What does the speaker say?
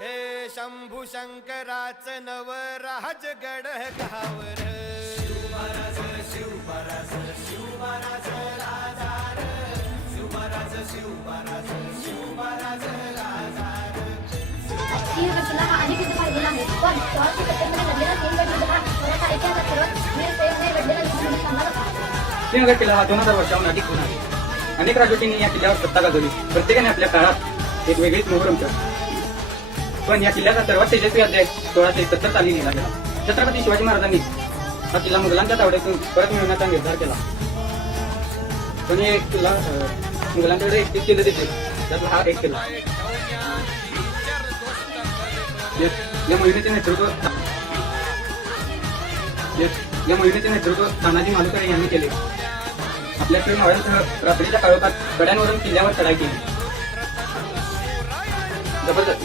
हे शंभू शंकराच नवराज गड गावर शिवमहाराज शिवमहाराज शिवमहाराज राजार शिवमहाराज शिवमहाराज शिवमहाराज राजार सिंहगड हा अनेक युद्ध पाहिलेला आहे, पण 1670 मध्ये लढलेला सिंहगड युद्ध हा मराठा इतिहासात सर्वात वीरशैवाने लढलेला युद्ध म्हणून सांगण्यात येतो. सिंहगड किल्ला हा 2000 वर्षाहून अधिक जुना आहे. अनेक राजवटींनी या किल्ल्यावर सत्ता गाजवली. प्रत्येकाने आपल्या काळात एक वेगळीच मोहर उमटवली. पण या किल्ल्याचा सर्वात तेजस्वी अध्याय 1670 साली लिहिला गेला. छत्रपती शिवाजी महाराजांनी हा किल्ला मुघलांच्या तावडीतून परत मिळवण्याचा निर्धार केला. पण हे किल्ला मुघलांच्याकडे 31 किल्ले देते, त्यातला हा एक किल्ला. या मोहिमेचे नेतृत्व तानाजी मालुसरे यांनी केले. आपल्या मॉडेलसह रात्रीच्या काळोखात गड्यांवरून किल्ल्यावर चढाई केली. जबरदस्त.